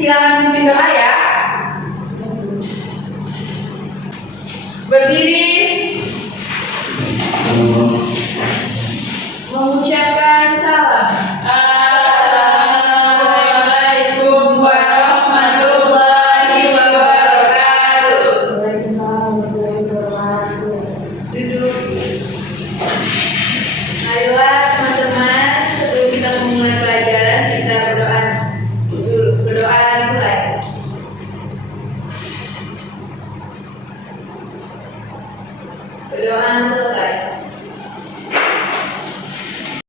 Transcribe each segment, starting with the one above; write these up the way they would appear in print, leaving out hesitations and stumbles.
silakan pimpin doa ya. Berdiri. Mengucapkan salam. Assalamualaikum warahmatullahi wabarakatuh. Waalaikumsalam warahmatullahi wabarakatuh. Duduk. Ayolah teman-teman, sebelum kita memulai pelajaran, kita berdoa dulu. Berdoa dimulai. Berdoa selesai.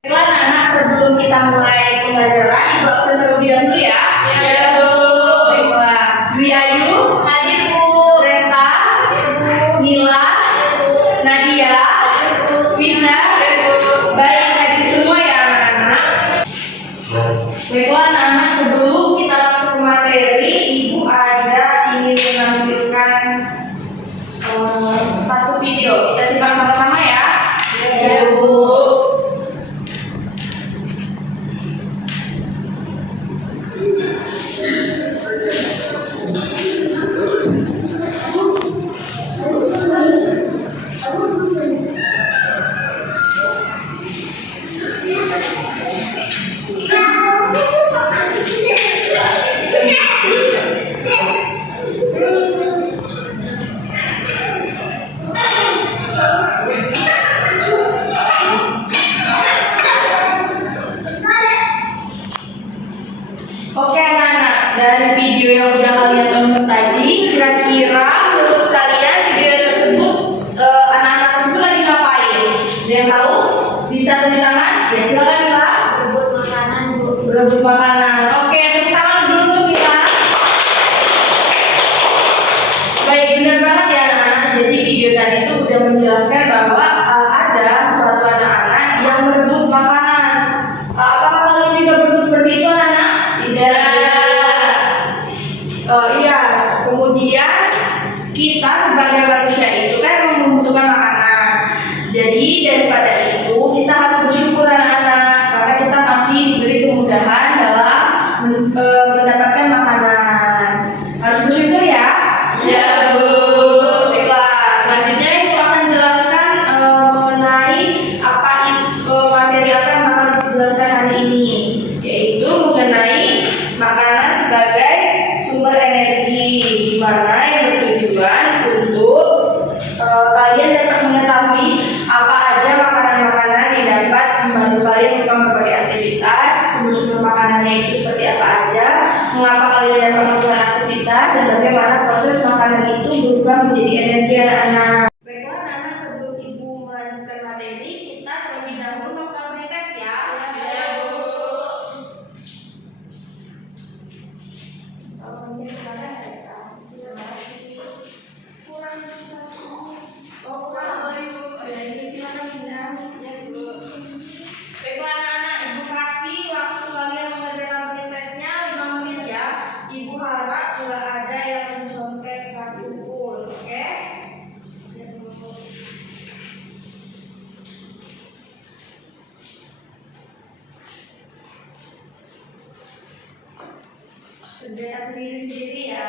Baiklah anak-anak, sebelum kita mulai pembelajaran, Ibu absen terlebih dahulu ya. Ya, Bu. Baiklah. Dwi Ayu, Hadir, Bu. Resta, Nila, Nadia, Winda, baik hadir semua ya anak-anak. Baiklah anak-anak, sebelum kita masuk ke materi, Ibu ada ingin menampilkan satu video. Kita simak sama-sama ya. Ya, Bu. Oke anak-anak, dari video yang udah kalian tonton tadi, kira-kira menurut kalian video tersebut anak-anak tersebut lagi ngapain? Ada yang tahu? Bisa tunjuk tangan? Ya silakan Mila. Berebut makanan, Bu. Berebut makanan. Oke, tepuk tangan dulu untuk Mila. Baik, benar banget ya anak-anak. Jadi video tadi itu udah menjelaskan bahwa ada suatu anak-anak yang berebut makanan. Apakah kalian juga berebut seperti itu anak-anak? Iya. Kemudian kita sebagai manusia itu kan membutuhkan makanan. Jadi daripada itu kita harus bersyukur anak-anak karena kita masih diberi kemudahan dalam mendapatkan makanan. Harus bersyukur ya. Ya, Bu. Baiklah, selanjutnya Ibu akan jelaskan mengenai apa materi apa yang akan dijelaskan hari ini, yaitu mengenai makanan sebagai sumber energi, di mana yang bertujuan untuk kalian dapat mengetahui apa aja makanan-makanan yang dapat membantu kalian untuk berbagai aktivitas, sumber-sumber makanannya itu seperti apa aja, mengapa kalian dapat melakukan aktivitas, dan bagaimana proses makanan itu berubah menjadi energi anak-anak. Baiklah anak-anak, sebelum Ibu melanjutkan materi, kita terlebih dahulu melakukan briefcast ya. Ya, Bu. Terima kasih. Kurang satu. Oh, kurang. Oh, Ibu. Ya, ini silakan Bunda. Ya, Bu. Baiklah anak-anak, Ibu kasih waktu kalian mengerjakan pretestnya 5 menit ya. Ibu harap tidak ada yang mencontek satu pun, oke? Ya, Bu. Kerjakan sendiri-sendiri ya.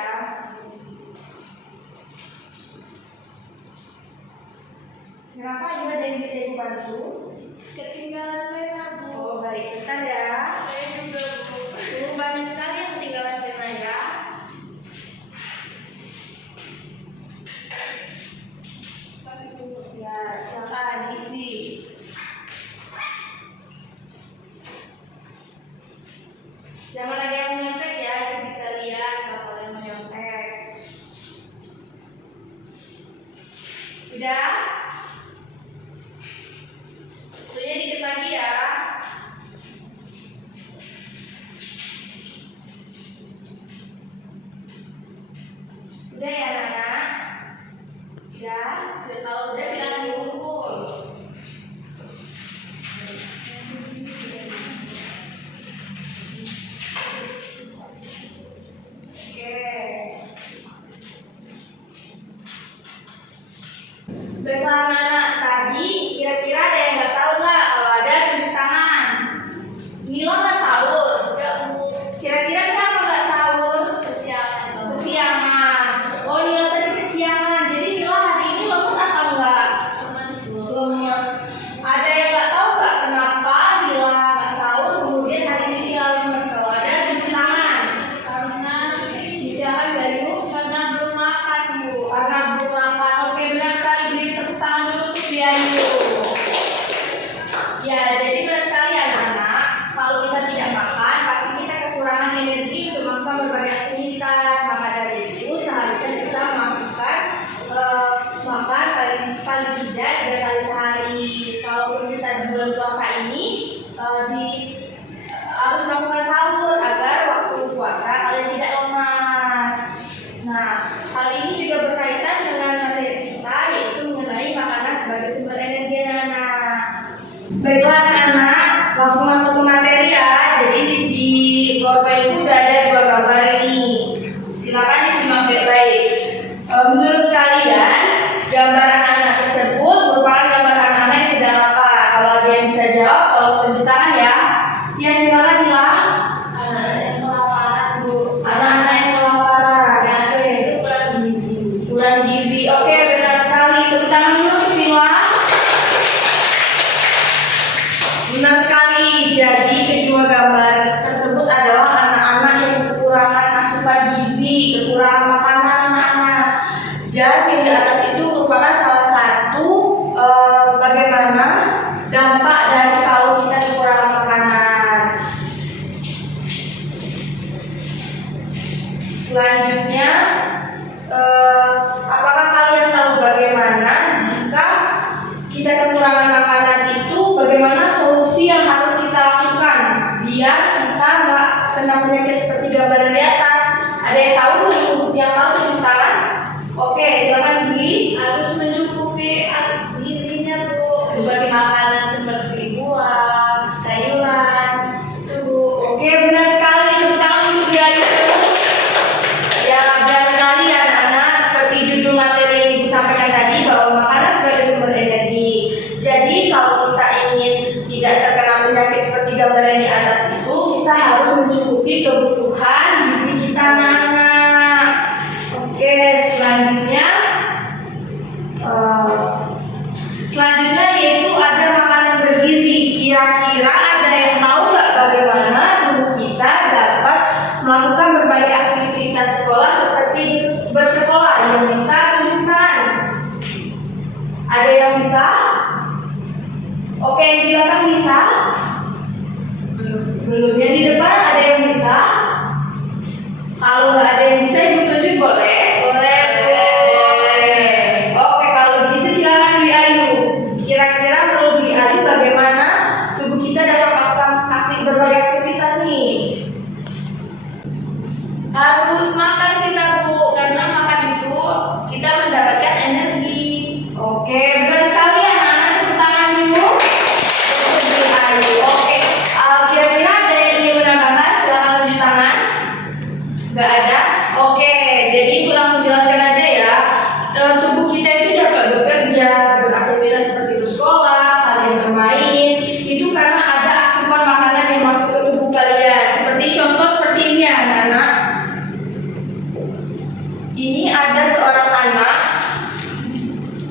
Kenapa Ibu ada yang bisa Ibu bantu? Ketinggalan pena, Bu. Oh baik, bentar ya. Saya juga, Bu. Banyak sekali yang ketinggalan pena ya. Kasih, Bu. Ya, silakan diisi. Jangan ada yang menyontek ya, itu bisa lihat kalau ada yang menyontek. Udah? Waktunya dikit lagi ya. Udah ya anak-anak? Udah? Kalau udah silakan dikumpul. Oke. Baiklah anak-anak, tadi kira-kira ada yang nggak sahur nggak? Kalau ada tunjuk tangan. Nila nggak sahur. Kira-kira kenapa nggak sahur? Baiklah anak-anak, langsung masuk ke materi ya. Jadi di PowerPoint udah ada dua gambar ini. Silakan disimak baik-baik. Menurut kalian, gambar anak-anak tersebut merupakan gambar anak-anak yang sedang apa? Kalau ada yang bisa jawab, kalau tunjuk tangan ya. Ya silakan bilang. Anak-anak yang kelaparan, Bu. Anak-anak yang kelaparan. Ya, itu kurang gizi. Kurang gizi. Oke, benar sekali. Tepuk tangan dulu untuk Mila. Benar sekali. Jadi kedua gambar tersebut adalah anak-anak yang kekurangan asupan gizi, kekurangan makanan anak-anak. Dan di atas itu merupakan salah satu bagaimana dampak dari kalau kita kekurangan makanan. Selanjutnya, apakah kalian tahu bagaimana jika kita kekurangan makanan itu, bagaimana solusi yang harus kita lakukan biar kita nggak kena penyakit seperti gambaran di atas? Ada yang tahu? Yang tahu tunjuk tangan. Oke, silakan Bi. Harus mencukupi gizinya, Bu. Seperti makanan seperti buah, sayuran. Itu, Bu. Oke, benar sekali. Tepuk tangan untuk Bi Ayu. Ya, benar sekali anak-anak. Seperti judul materi yang Ibu sampaikan tadi, bahwa makanan sebagai sumber energi. Jadi, kalau kita ingin tidak terkena penyakit seperti gambaran di atas itu, kita harus mencukupi kebutuhan gizi kita, anak-anak. Oke, selanjutnya yaitu ada makanan bergizi. Kira-kira ada yang tahu nggak bagaimana tubuh kita dapat melakukan berbagai aktivitas sekolah seperti bersekolah? Yang bisa tunjukkan. Ada yang bisa? Oke, yang di belakang bisa? Belum. Yang di depan ada yang bisa? Kalau nggak ada yang bisa, Ibu tunjuk boleh? Boleh, Bu. Oke, kalau begitu silakan Dwi Ayu. Kira-kira menurut Dwi Ayu bagaimana tubuh kita dapat melakukan berbagai aktivitas nih? Harus makan kita, Bu. Karena makan itu kita mendapatkan energi. Oke, benar sekali anak-anak, tepuk tangan dulu. Untuk Dwi Ayu. Oke, kira-kira ada yang ingin menambahkan? Silakan tunjuk tangan. Nggak ada? Oke, jadi Ibu langsung jelaskan aja ya. Tubuh kita itu dapat bekerja, beraktivitas seperti bersekolah, kalian bermain. Itu karena ada asupan makanan yang masuk ke tubuh kalian. Seperti contoh seperti ini ya anak-anak. Ini ada seorang anak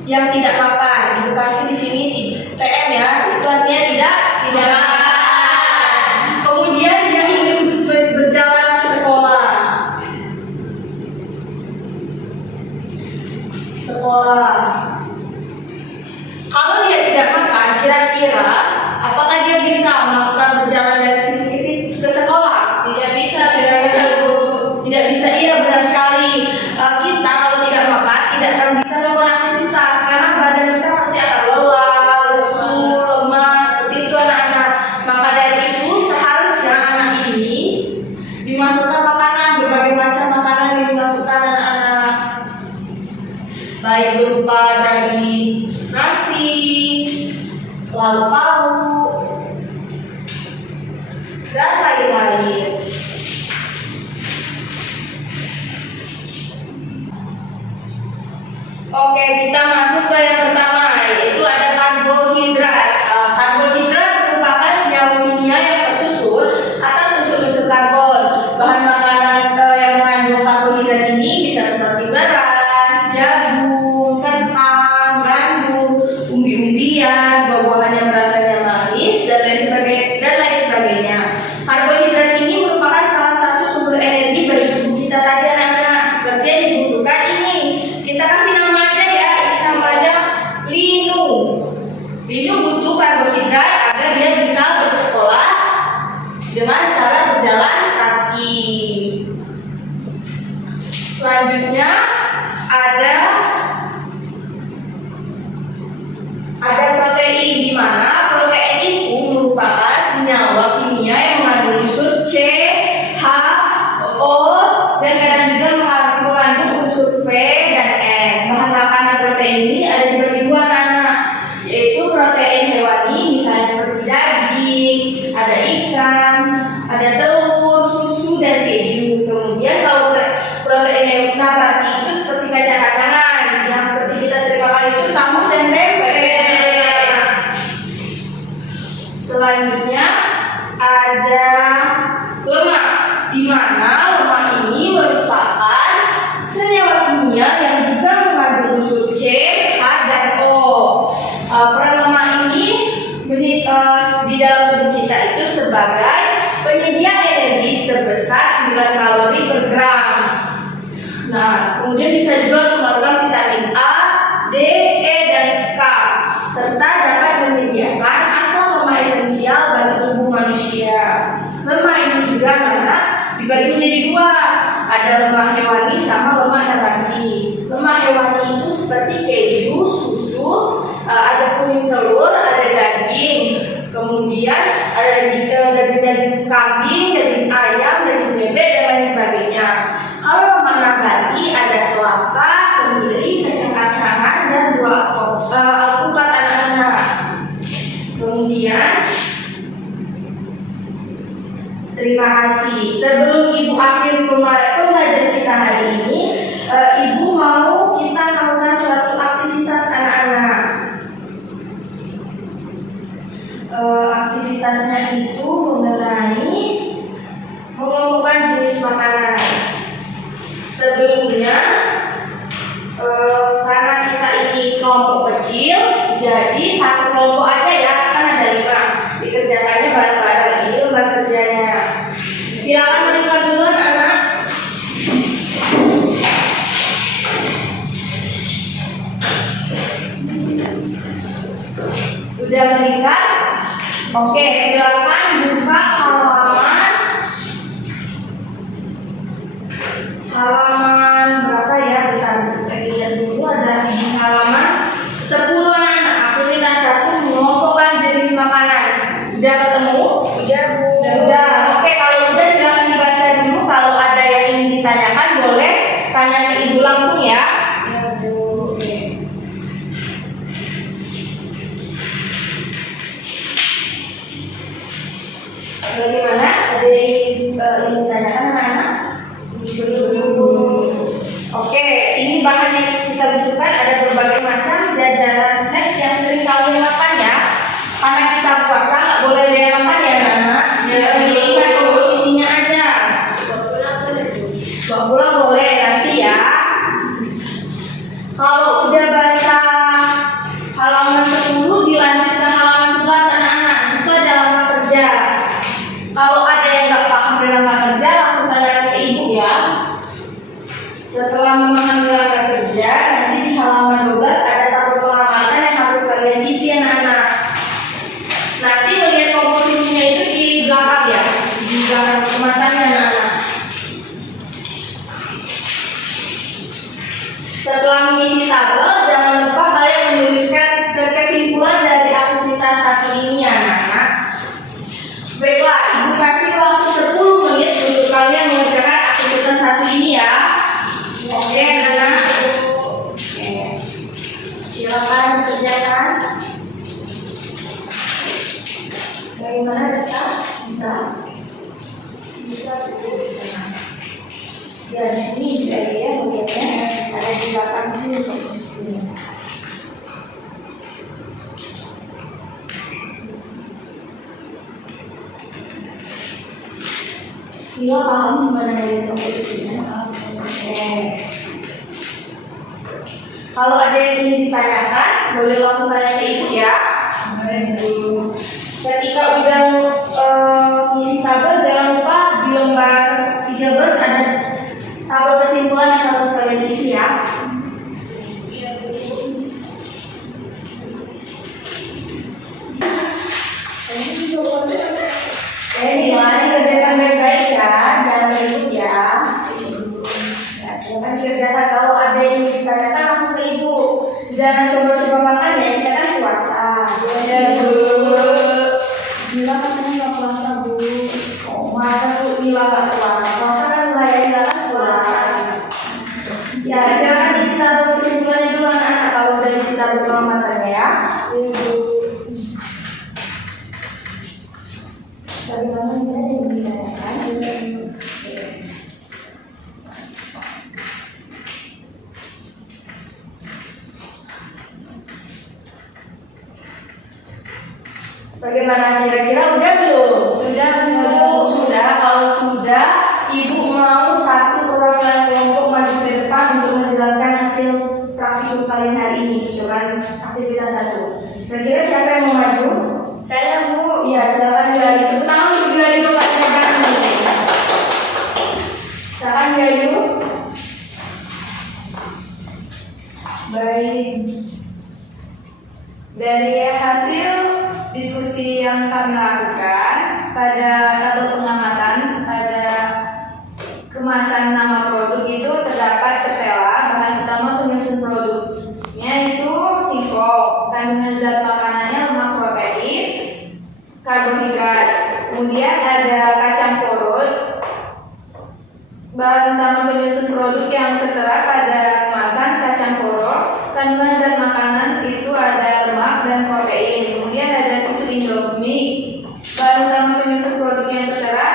yang tidak makan. Ibu kasih di sini TM ya. Itu artinya tidak makan. Kemudian dia ingin berjalan ke sekolah. Kalau dia tidak makan, kira-kira apakah dia bisa melakukan berjalan dari sini ke sekolah? Tidak bisa, Tidak bisa, Bu. Tidak bisa, iya benar sekali. Kita kalau tidak makan tidak akan bisa melakukan aktivitas karena badan kita pasti akan lelah, lesu, lemas, seperti itu anak-anak. Maka dari itu seharusnya anak ini dimasukkan makanan, berbagai macam makanan yang dimasukkan anak-anak. Baik berupa dari nasi, lalu paru, dan lain-lain. Oke, kita masuk ke yang pertama, yaitu ada karbohidrat. Karbohidrat merupakan senyawa kimia yang tersusun atas unsur-unsur karbon. Bahan makanan yang mengandung karbohidrat ini bisa seperti beras, jagung, kentang, gandum, umbi-umbian, buah-buahan yang rasanya manis, dan lain sebagainya. Karbohidrat ini merupakan salah satu sumber energi bagi tubuh kita tadi anak-anak, seperti yang dibutuhkan ini. Kita kasih nama aja ya, ini namanya Linu. Linu butuh karbohidrat agar dia bisa bersekolah dengan cara berjalan kaki. Selanjutnya ada protein, di mana protein itu merupakan senyawa kimia yang mengandung unsur C, H, O, dan kadang juga mengandung unsur P dan S. Bahan makanan protein ini ada dibagi dua anak-anak, yaitu protein hewani misalnya seperti Kemudian kalau protein nabati itu seperti kacang-kacangan yang seperti kita sering makan itu tahu dan tempe. Selanjutnya ada lemak, di mana lemak ini merupakan senyawa kimia yang juga mengandung unsur C, H, dan O. Peran lemak ini di dalam tubuh kita itu sebagai penyedia energi sebesar 9 kalori per gram. Nah, kemudian bisa juga mengandung vitamin A, D, E, dan K, serta dapat menyediakan asam lemak esensial bagi tubuh manusia. Lemak ini juga dibagi menjadi dua, ada lemak hewani sama lemak nabati. Lemak hewani itu seperti keju, susu, ada kuning telur, ada daging, kemudian ada daging kambing, daging ayam, daging bebek, dan lain sebagainya. Kalau lemak nabati ada kelapa, kemiri, kacang-kacangan, dan buah alpukat anak-anak. Kemudian terima kasih. Sebelum Ibu akhir pembelajaran kita hari ini, Ibu mau kita melakukan suatu aktivitas anak-anak. Aktivitasnya itu mengenai mengelompokkan jenis makanan. Sebelumnya, karena kita ini kelompok kecil, jadi satu kelompok aja ya, kan ada 5. Dikerjakannya bareng-bareng, ini lembar kerjanya. Silakan menikah duluan anak. Udah menikah? Oke, silakan buka halaman berapa ya? Kita lihat dulu, ada di halaman 10 anak-anak. Aktivitas 1 mengelompokkan jenis makanan. Udah ketemu? Udah, Bu. Udah. Oke, kalau udah silakan dibaca dulu. Kalau ada yang ingin ditanyakan boleh tanya ke Ibu langsung ya. Ya, Bu. Oke. Bagaimana? Ada yang ingin ditanyakan anak-anak? Belum. Oke, ini bahan yang kita butuhkan ada berbagai macam jajanan snack yang sering kalian makan ya. Karena kita puasa nggak boleh dia makan ya anak. Ingat komposisinya aja. Bawa pulang boleh nanti ya. Kalau udah baca halaman 10 dilanjut ke halaman 11 anak-anak. Situ ada halaman kerja. Kalau ada yang nggak paham dengan halaman kerja langsung tanya ke Ibu ya. Setelah memahami halaman kerja, nanti di halaman 12 ada tabel pengamatan yang harus kalian isi anak-anak. Nanti melihat komposisinya itu di belakang ya, di belakang kemasannya anak-anak. Setelah mengisi tabel, jangan lupa kalian menuliskan kesimpulan dari aktivitas 1 ini ya anak-anak. Baiklah, Ibu kasih waktu 10 menit untuk kalian mengerjakan aktivitas 1 ini ya. Oke, anak-anak. Oke. Silakan kerjakan. Bagaimana bisa? Bisa. Ya, di sini juga ya, melihatnya ada di belakang sini posisinya. Dia paham gimana dari komposisinya? Oke. Kalau ada yang ingin ditanyakan, boleh langsung tanya ke Ibu ya. Bu. Ketika udah isi tabel, jangan lupa di lembar 13 ada tabel kesimpulan yang harus kalian isi ya. Nilai kerjakan baik-baik ya, jangan ribut ya. Ya, silakan kerjakan. Kalau ada yang ditanyakan langsung ke Ibu. Jangan coba-coba makan ya, kita kan puasa. Ya, Bu. Mila katanya nggak puasa, Bu. Oh, masa tuh Mila nggak puasa? Puasa kan melayani kan puasa. Ya, silakan isi tabel kesimpulannya dulu anak-anak. Kalau udah isi tabel pengamatannya ya. Bagaimana yang ditanyakan? Bagaimana kira-kira udah belum? Sudah, Bu. Sudah. Kalau sudah, Ibu mau satu perwakilan kelompok maju ke depan untuk menjelaskan hasil praktikum kalian hari ini. Coba aktivitas 1. Kira-kira siapa yang mau maju? Saya, Bu. Iya, silakan Yuayu. Tepuk tangan untuk Yuayu Kak Jani. Silakan Yuayu. Baik. Dari hasil diskusi yang kami lakukan pada tabel pengamatan pada kemasan nama produk itu terdapat ketela bahan utama penyusun produknya itu singkong, kandungan zat makanannya lemak protein, karbohidrat. Kemudian ada kacang porot. Bahan utama penyusun produk yang tertera pada kemasan kacang porot, kandungan zat makanan itu ada lemak dan protein. Kemudian ada susu Indomie. Bahan utama penyusun produk yang tertera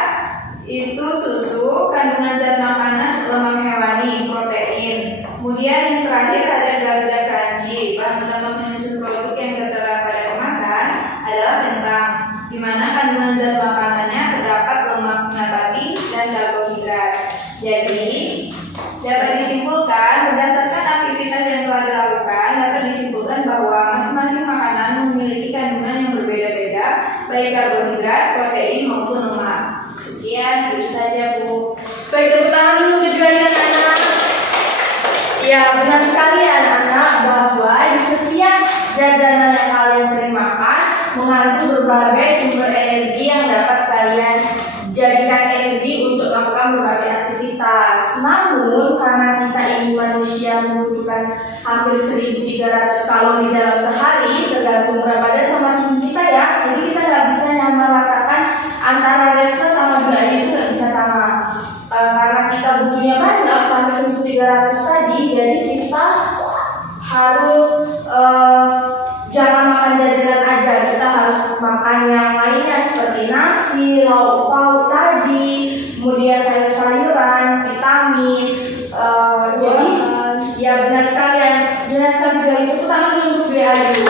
itu susu, kandungan zat makanan lemak hewani, protein. Kemudian yang terakhir ada Garuda Crunchy. Bahan utama penyusun produk yang tertera pada kemasan adalah kentang, di mana kandungan zat makanannya terdapat lemak nabati dan karbohidrat. Jadi, dapat disimpulkan berdasarkan aktivitas yang telah dilakukan, dapat disimpulkan bahwa masing-masing makanan memiliki kandungan yang berbeda-beda, baik karbohidrat, protein maupun lemak. Sekian, itu saja, Bu. Baik, tepuk tangan dulu kedua-duanya anak-anak. Ya, benar sekali anak-anak bahwa di setiap jajanan yang kalian sering makan mengandung berbagai sumber energi yang dapat kalian jadikan energi untuk melakukan berbagai aktivitas. Namun, karena kita ini manusia membutuhkan hampir 1.300 kalori dalam sehari, tergantung berat badan sama tinggi kita ya. Jadi kita nggak bisa menyamaratakan antara Resta sama Dua itu nggak bisa sama. Karena kita butuhnya banyak sampai 1.300 tadi, jadi kita harus jangan makan jajanan aja, kita harus makan yang lainnya seperti nasi, lauk pauk tadi, kemudian sayur-sayuran, vitamin. Jadi ya benar sekali juga itu tangan untuk BAU.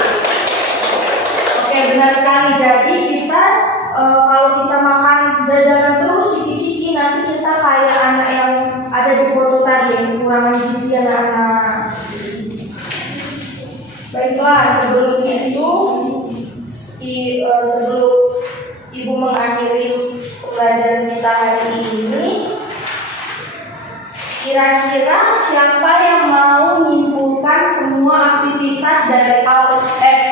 Oke, benar sekali. Jadi kita kalau kita makan jajanan terus ciki-ciki, nanti kita kayak anak yang ada di foto tadi yang kekurangan gizi anak-anak. Baiklah, sebelum itu sebelum Ibu mengakhiri pelajaran kita hari ini, kira-kira siapa yang mau menyimpulkan semua aktivitas dari awal,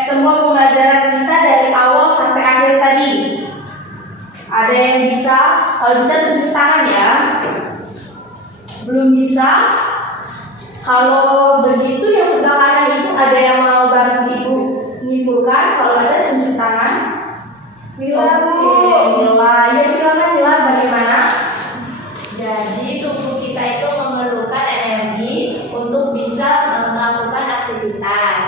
semua pembelajaran kita dari awal sampai akhir tadi? Ada yang bisa? Kalau bisa tunjuk tangan ya. Belum bisa? Kalau begitu yang sebelah kanan itu ada yang mau bantu Ibu menyimpulkan? Kalau ada tunjuk tangan. Mila, Bu. Mila, ya silakan Mila, bagaimana? Jadi tubuh kita itu memerlukan energi untuk bisa melakukan aktivitas.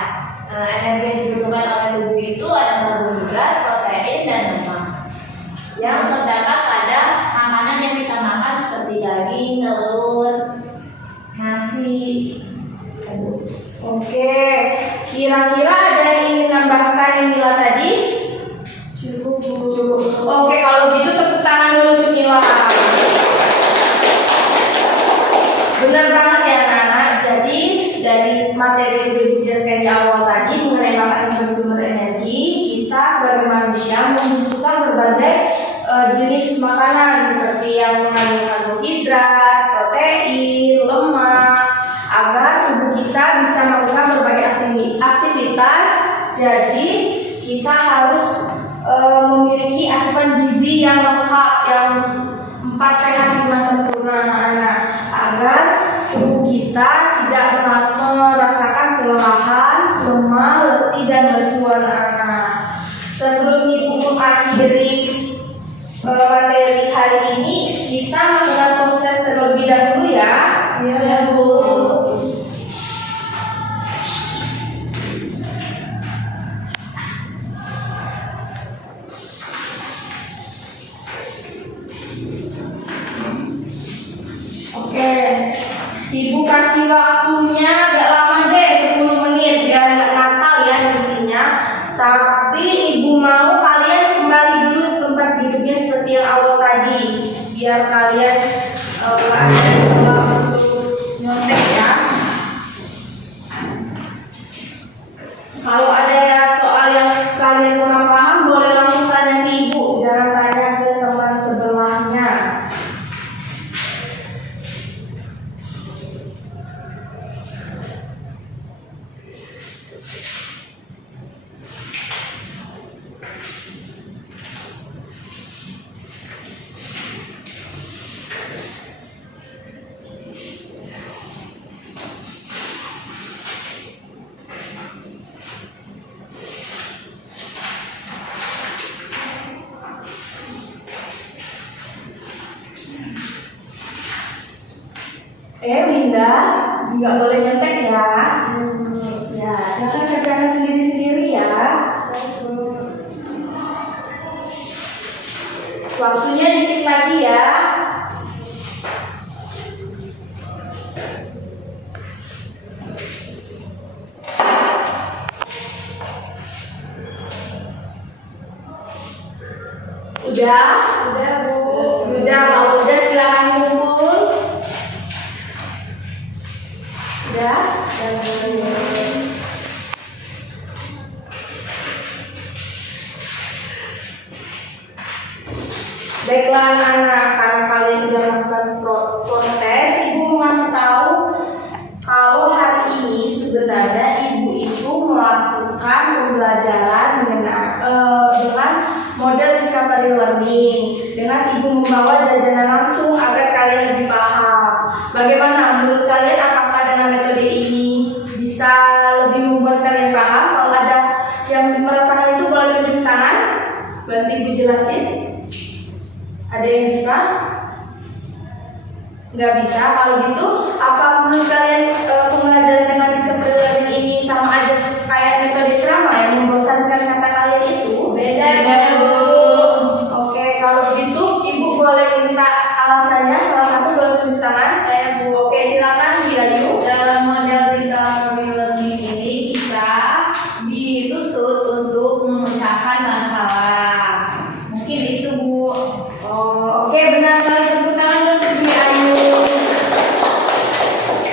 Energi yang dibutuhkan oleh tubuh itu ada karbohidrat, protein, dan lemak yang terdapat pada makanan yang kita makan seperti daging, telur, nasi. Oke, kira-kira ada yang ingin menambahkan yang Mila tadi? Cukup, Bu. Oke, kalau gitu tepuk tangan dulu untuk Mila. Benar banget ya anak-anak. Jadi dari materi yang Ibu jelaskan di awal tadi mengenai makanan sebagai sumber energi, kita sebagai manusia membutuhkan berbagai jenis makanan seperti yang mengandung karbohidrat, protein, lemak, agar tubuh kita bisa melakukan berbagai aktivitas. Jadi kita harus memiliki asupan gizi yang lengkap, yang 4 sehat 5 sempurna anak-anak, agar tubuh kita tidak merasakan kelelahan, lemah, letih, dan lesu anak-anak. Sebelum Ibu mengakhiri materi hari ini, kita melakukan proses terlebih dahulu ya. Iya, Bu. Oke, Ibu kasih waktunya agak lama deh, 10 menit biar nggak ngasal ya isinya. Tapi Ibu mau kalian biar kalian nggak ada masalah untuk nyontek ya. Kalau ada soal yang kalian kurang paham, boleh langsung tanya ke ibu, jangan tanya ke teman sebelahnya. Winda, nggak boleh nyontek ya. Ya, silakan kerjakan sendiri-sendiri ya. Waktunya dikit lagi ya. Udah? Udah, Bu. Udah, kalau udah silakan kumpul. Udah? Baiklah anak-anak, karena kalian sudah melakukan proses, ibu mau ngasih tahu kalau hari ini sebenarnya ibu itu melakukan pembelajaran dengan model discovery learning, dengan ibu membawa jajanan langsung agar kalian lebih paham. Bagaimana menurut kalian, apakah dengan metode ini bisa lebih membuat kalian paham? Kalau ada yang merasakan itu boleh tunjuk tangan, bantu ibu jelasin. Ada yang bisa? Nggak bisa. Kalau gitu, apa menurut kalian pembelajaran dengan discovery learning ini sama aja kayak metode ceramah yang membosankan kata kalian itu? Beda, Bu. Oke, kalau begitu ibu boleh minta alasannya. Salah satu boleh tunjuk tangan. Saya, Bu. Oke, silakan Gilayu. Dalam model discovery learning ini kita dituntut untuk memecahkan masalah. Mungkin itu, Bu. Oh, oke, benar sekali. Tepuk tangan untuk Gilayu.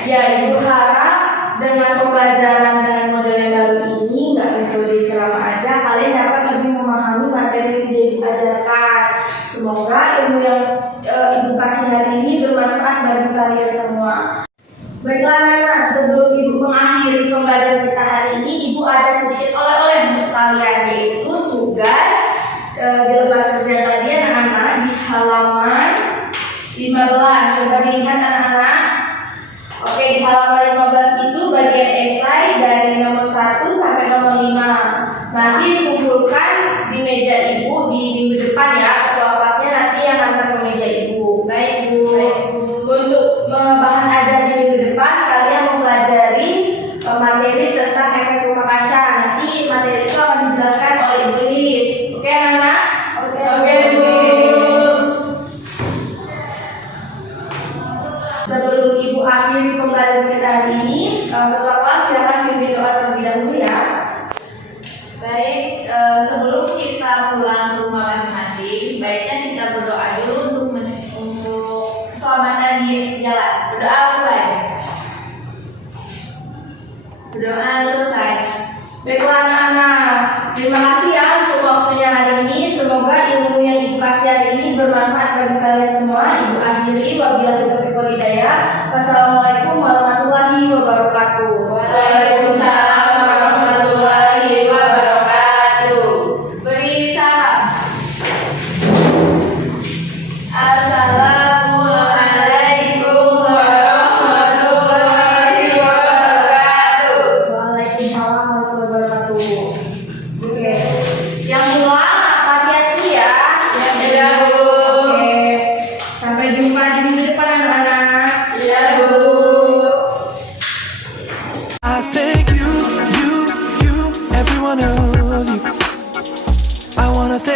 Ya, ibu harap dengan pembelajaran dengan model yang baru ini, nggak metode ceramah aja, kalian dapat lebih memahami materi yang ibu ajarkan. Semoga ilmu yang ibu kasih hari ini bermanfaat bagi kalian semua. Baiklah anak-anak, sebelum ibu mengakhiri pembelajaran kita hari ini, ibu ada sedikit oleh-oleh untuk kalian, yaitu tugas di lembar kerja tadi anak-anak di halaman 15. Coba dilihat anak-anak. Oke, di halaman 15 itu bagian esai dari nomor 1 sampai nomor 5. Nanti dikumpulkan di meja ibu di minggu depan ya. Ketua kelasnya nanti yang antar ke meja ibu. Baik, Bu. Untuk bahan ajar di minggu depan, kalian mempelajari materi tentang efek rumah kaca. Nanti materi itu akan dijelaskan oleh Ibu Lilis. Oke anak-anak? Oke, Bu. Sebelum ibu akhiri pembelajaran kita hari ini, ketua kelas silakan pimpin doa terlebih dahulu ya. Baik, sebelum kita pulang ke rumah masing-masing, sebaiknya kita berdoa dulu untuk keselamatan di jalan. Berdoa mulai. Berdoa selesai. Baiklah anak-anak, terima kasih ya untuk waktunya hari ini. Semoga ilmu yang ibu kasih hari ini bermanfaat bagi kalian semua. Ibu akhiri, wabillahi taufiq wal hidayah. Wassalamualaikum warahmatullahi wabarakatuh. Waalaikumsalam warahmatullahi wabarakatuh. Beri salam. Assalamualaikum warahmatullahi wabarakatuh. Waalaikumsalam warahmatullahi wabarakatuh. Oke, yang pulang hati-hati ya. Ya, Bu. Oke, sampai jumpa di minggu depan anak-anak. Ya, Bu. I thank you, every one of you. I wanna thank